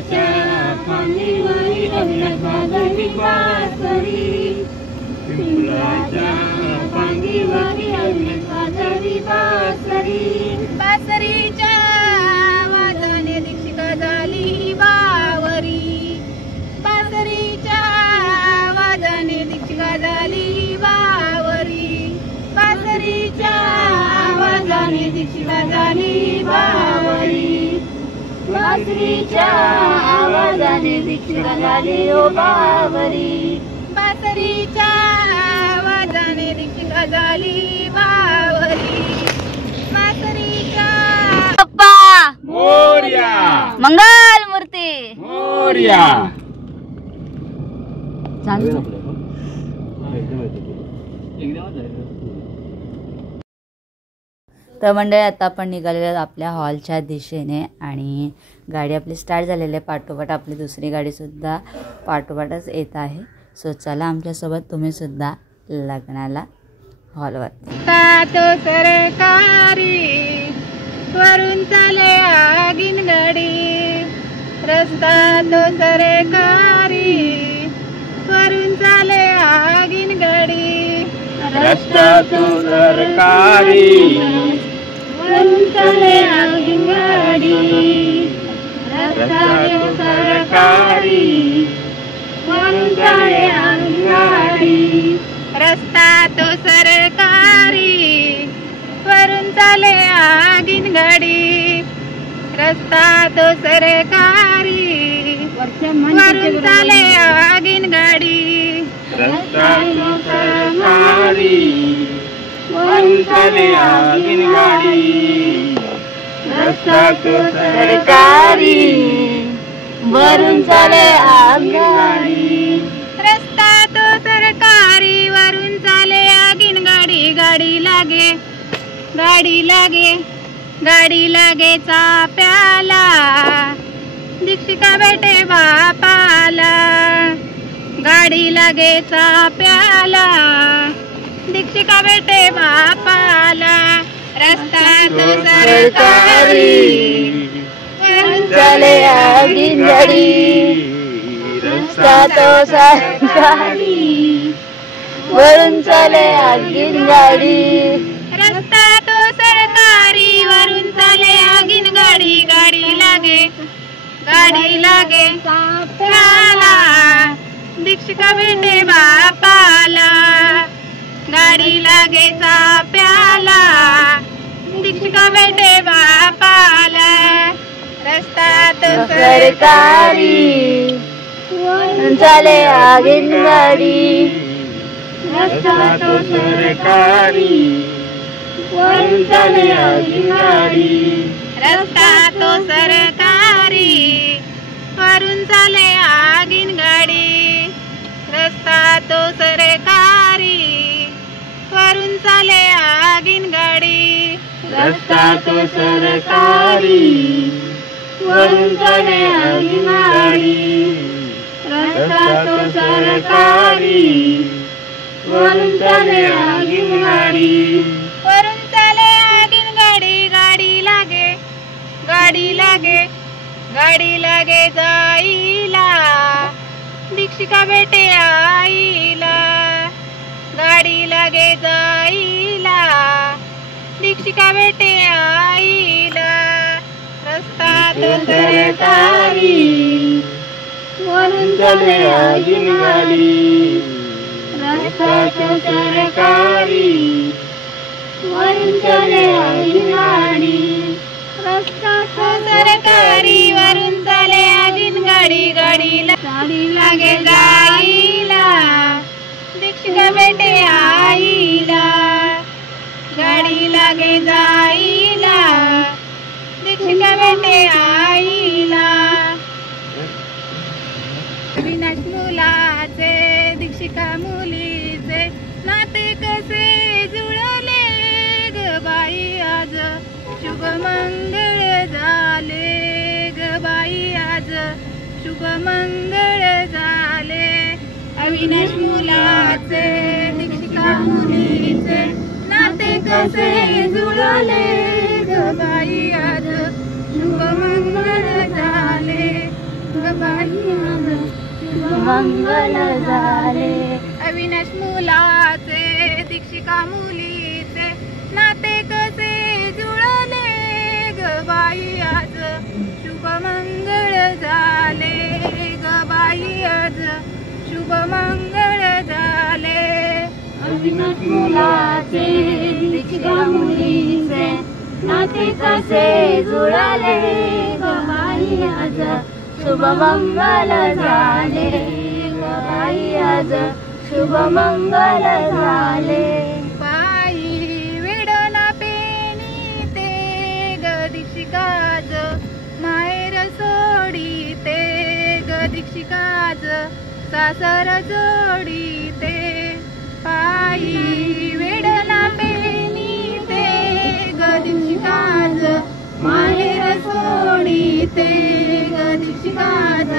पिंपळाच्या फांदीवरी अविनाश वाजवी बासरी, पिंपळाच्या फांदीवरी अविनाश वाजवी बासरी, बासरीच्या आवाजाने दीक्षिका झाली बावरी, बासरीच्या आवाजाने दीक्षिका झाली बावरी, बासरीच्या आवाजाने दीक्षिका झाली बावरी, बासरीच्या आवाजाने दीक्षिका झाली ओ बावरी, बासरीच्या आवाजाने दीक्षिका झाली बावरी, बासरीच्या बाप्पा मोरया, मंगल मूर्ती मोरया. तर मंडळी आता आपण निघालेलो आपल्या हॉलच्या दिशेने आणि गाडी आपली स्टार्ट झालेली आहे. पाठोपाठ आपली दुसरी गाडीसुद्धा पाठोपाठच येत आहे. सो चला आमच्यासोबत तुम्ही सुद्धा लग्नाला हॉलवर. तो सरकारी वरून चाले आगीन गाडी, रस्ता तो सरकारी वरून चाले आगीन गाडी, रस्ता तो सरकारी वरून चाले आगीन गाडी, रस्ता तो सरकारी वरून चाले आगीन गाडी, रस्ता तो सरकारी वरून चाले आगीन गाडी, रस्ता तो सरकारी वरून चाले आगीन गाडी, रस्ता तो सरकारी वरून चाले आगीन गाडी, रस्ता तो सरकारी वरून चाले आगीन गाडी, रस्ता तो सरकारी वरून चाले आगीन गाडी, गाडी लागे गाडी लागे गाडी लागे चाप्याला, दीक्षिका भेटे बापाला, गाडी लागे चाप्याला, दीक्षिका भेटे बापाला, रस्ता तो सरकारी वरून चाले आगीन गाडी, रस्ता तो सरकारी वरून चाले आगीन गाडी, रस्ता तो सरकारी वरून चाले आगीन गाडी, गाडी लागे चाप्याला, दीक्षिका भेटे बापाला, गाडी लागे चाप्याला, दीक्षिका भेटे बापाला, रस्ता तो सरकारी वरून चाले आगीन गाडी, रस्ता तो सरकारी वरून चाले आगीन गाडी, रस्ता तो सरकारी वरून चाले आगीन गाडी, रस्ता तो सरकारी वरून चाले आगीन गाडी, रस्ता तो सरकारी वरून चाले आगीन गाडी, रस्ता तो सरकारी वरून चाले आगीन गाडी, वरून चाले आगीन गाडी, गाडी लागे जाईला, दीक्षिका भेटे आईला, गाडी लागे जाईला, दीक्षिका भेटे आईला, रस्ता तो सरकारी वरून चाले आगीन गाडी, रस्ता तो सरकारी वरून चाले आगीन गाडी, रस्ता तो सरकारी वरून चाले आगीन गाडी, गाडी लागे जाईला, दीक्षिका भेटे आईला, गाडी लागे जाईला, दीक्षिका भेटे आईला, अविनाश मुलाचे दीक्षिका मुलीचे नाते कसे जुळले ग बाई, आज शुभ मंगळ झाले ग बाई, आज शुभ मंगळ झाले, अविनाश मुलाचे दीक्षिका मुलीचे नाते कसे जुळले ग बाई, आज शुभ मंगळ झाले, मंगल झाले. अविनाश मुलाचे दीक्षिका मुलीचे नाते कसे जुळले ग बाई आज शुभ मंगळ झाले ग बाई आज शुभ मंगळ झाले. अविनाश मुलाचे दीक्षिका मुलीचे नाते कसे जुळले ग बाई आज शुभ मंगल झाले ग बाई आज शुभ मंगल झाले. बाई वेडना पेनी ते ग दीक्षिकाज माहेर सोडीते ग दीक्षिकाज सासर जोडीते. बाई वेडना पेनी ते ग दीक्षिकाज माहेर सोडीते ग दीक्षिकाज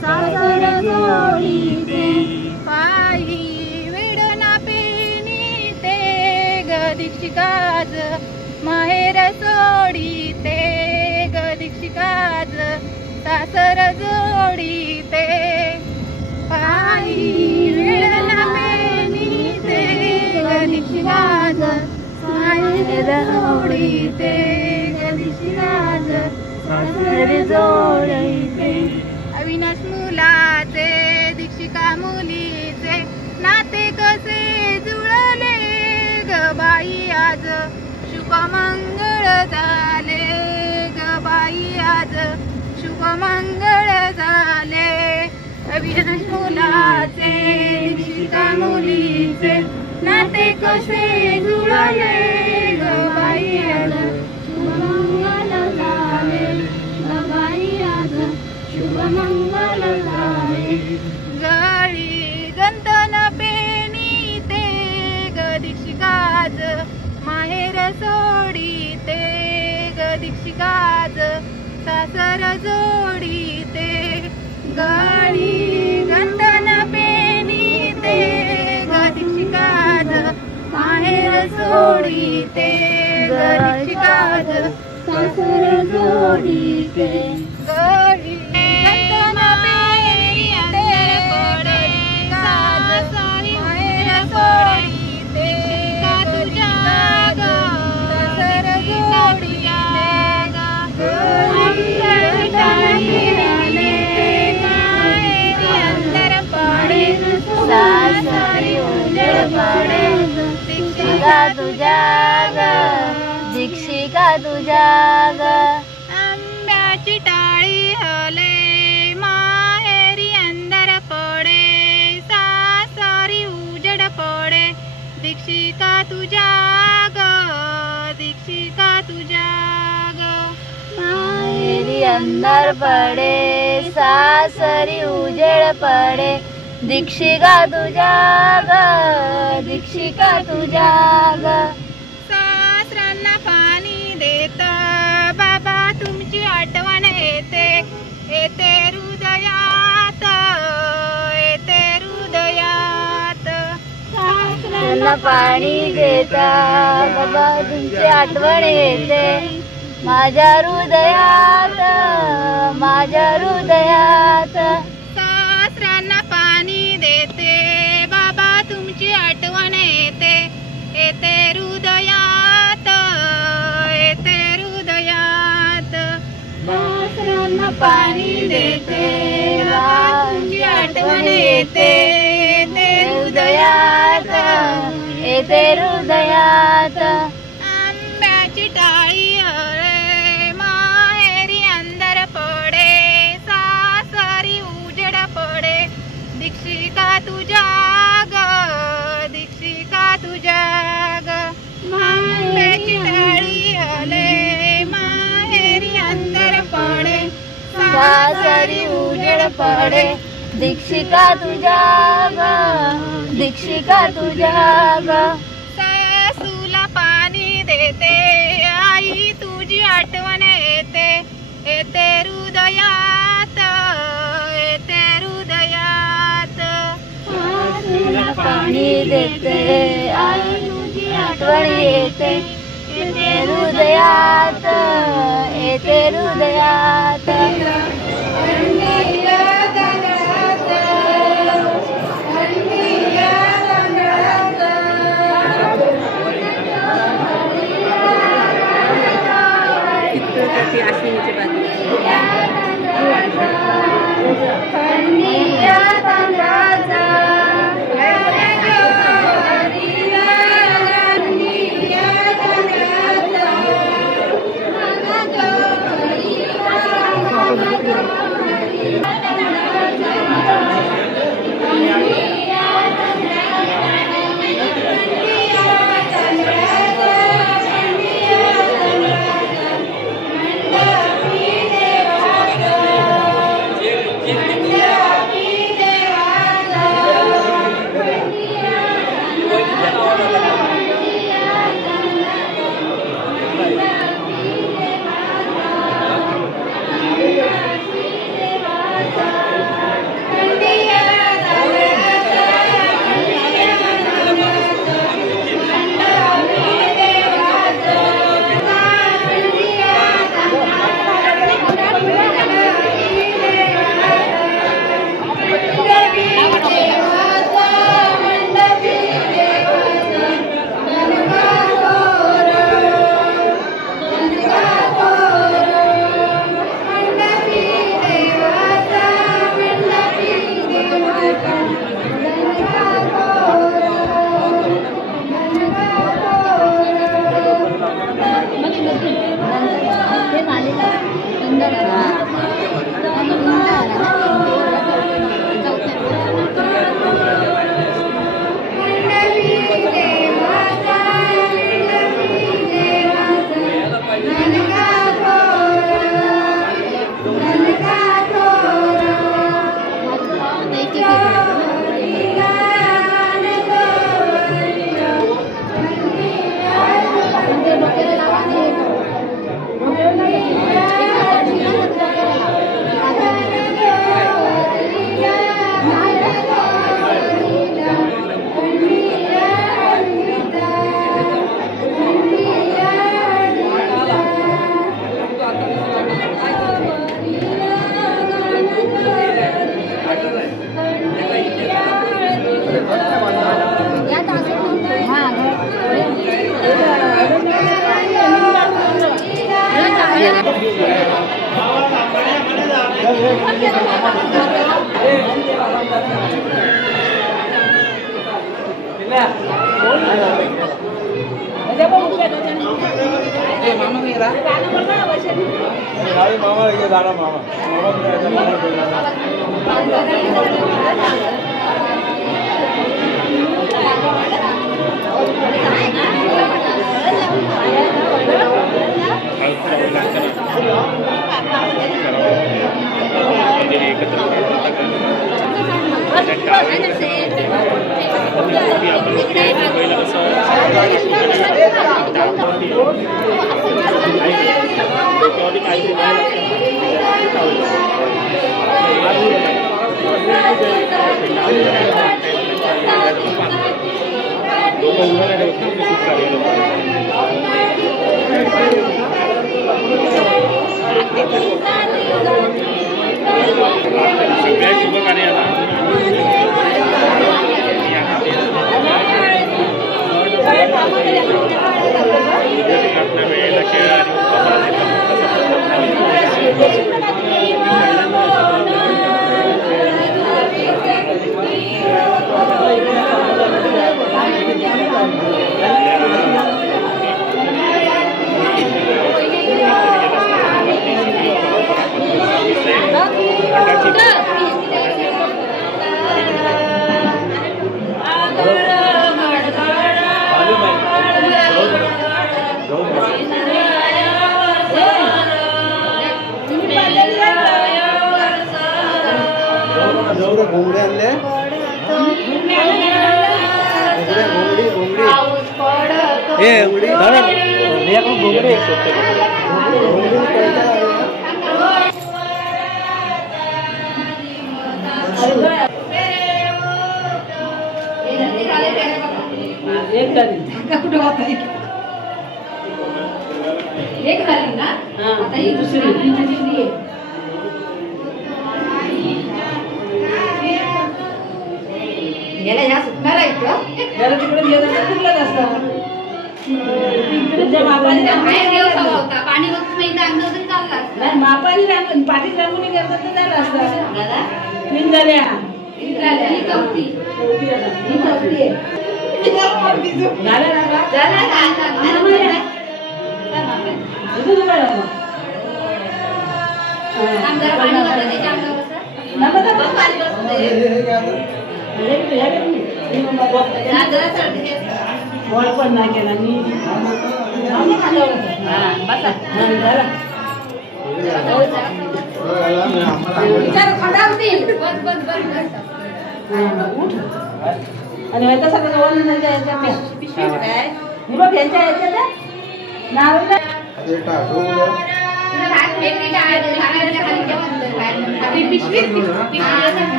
सासर जोडीते. बाई वेडना पेनी ते ग दीक्षिकाज माहेर सोडीते ग दीक्षिकाज सासर जोडीते. बाई वेडना पेनी ते ग दीक्षिकाज माहेर सोडीते ग दीक्षिकाज सासर जोडीते. अविनाश मुलाचे दीक्षिका मुलीचे नाते कसे जुळले ग बाई आज शुभ मंगळ झाले ग बाई आज शुभ मंगळ झाले. अविनाश मुलाचे दीक्षिका मुलीचे नाते कसे जुळले ग बाई आज शुभ मंगळ झाले ग बाई आज शुभ मंगल झाले. गळी गंधन पेनी ते ग दीक्षिकाज माहेर सोडीते ग दीक्षिकाज सासर जोडीते. गळी गंधन पेनी ते ग दीक्षिकाज माहेर सोडीते ग दीक्षिकाज सासर जोडीते. गळी गंधन पेनी ते ग दीक्षिकाज माहेर सोडीते का तुझ्या ग सासर जोडीते. गळी टाळी अंतर पडे सासरी उजेड पडे दीक्षिका तुझ्या ग दीक्षिका तुझ्या ग. आंब्याची टाळी हले माहेरी अंधार पडे सासरी उजेड पडे दीक्षिका तुझ्या ग दीक्षिका तुझ्या ग. माहेरी अंधार पडे सासरी उजेड पडे दीक्षिका तुझ्या ग दीक्षिका तुझ्या ग. सासऱ्यांना पाणी देत बाबा तुमची आठवण येते येते हृदयात येते हृदयात. सासऱ्यांना पाणी देता बाबा तुमची आठवण येते माझ्या हृदयात माझ्या हृदयात. सासऱ्यांना पाणी देते बाबा तुमची आठवण येते येते हृदयात येते हृदयात. सासऱ्यांना पाणी देते बाबा तुमची आठवण येते येते हृदयात येते हृदयात. आंब्याची टाळी हळे माहेरी अंधार पडे सासरी उजेड पडे दीक्षिका तुझ्या ग दीक्षिका तुझ्या ग. आंब्याची टाळी हळे माहेरी अंधार पडे सासरी उजेड पडे दीक्षिका तुझ्या ग दीक्षिका तुझ्या ग. सासूला पाणी देते आई तुझी आठवण येते येते हृदयात येते हृदयात. सासूला पाणी देते आई तुझी आठवण येते येते हृदयात येते हृदयात.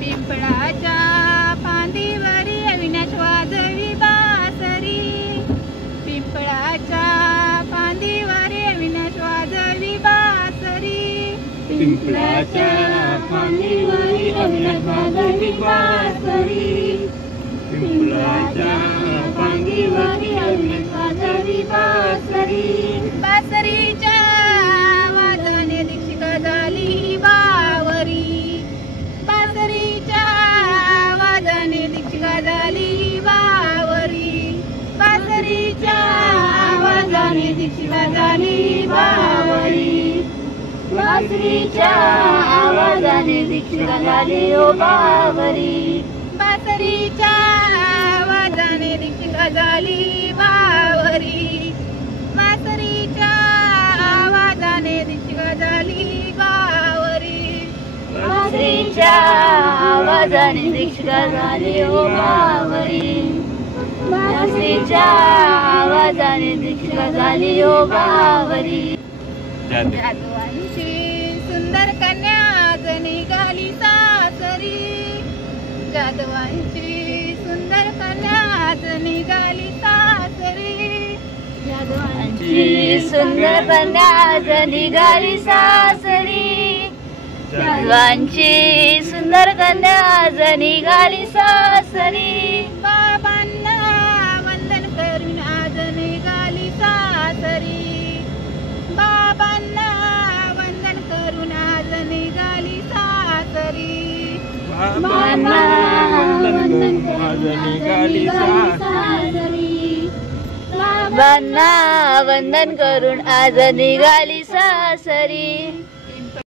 पिंपळाच्या फांदीवरी अविनाश वाजवी बासरी, पिंपळाच्या फांदीवरी अविनाश वाजवी बासरी, पिंपळाच्या फांदीवरी अविनाश वाजवी बासरी, पिंपळाच्या फांदीवरी अविनाश वाजवी बासरी, बासरीच्या वाजने दीक्षिका झाली बावर बासरीच्या आवाजाने दीक्षिका झाली ओ बावरी. बासरीच्या आवाजाने दीक्षिका झाली बावरी. बासरीच्या आवाजाने दीक्षिका झाली बावरी. बासरीच्या आवाजाने दीक्षिका झाली ओ बावरी. बासरीच्या आवाजाने दीक्षिका झाली ओ बावरी. जाधवांची सुंदर कन्या आज निघाली सासरी. जाधवांची सुंदर कन्या आज निघाली सासरी. जाधवांची सुंदर कन्या आज निघाली सासरी. जाधवांची सुंदर कन्या आज निघाली सासरी. बाबांना वंदन करून आज निघाली सासरी. बाबांना वंदन करून आज निघाली सासरी. बाबांना वंदन करून आज निघाली सासरी. बाबांना वंदन करून आज निघाली सासरी.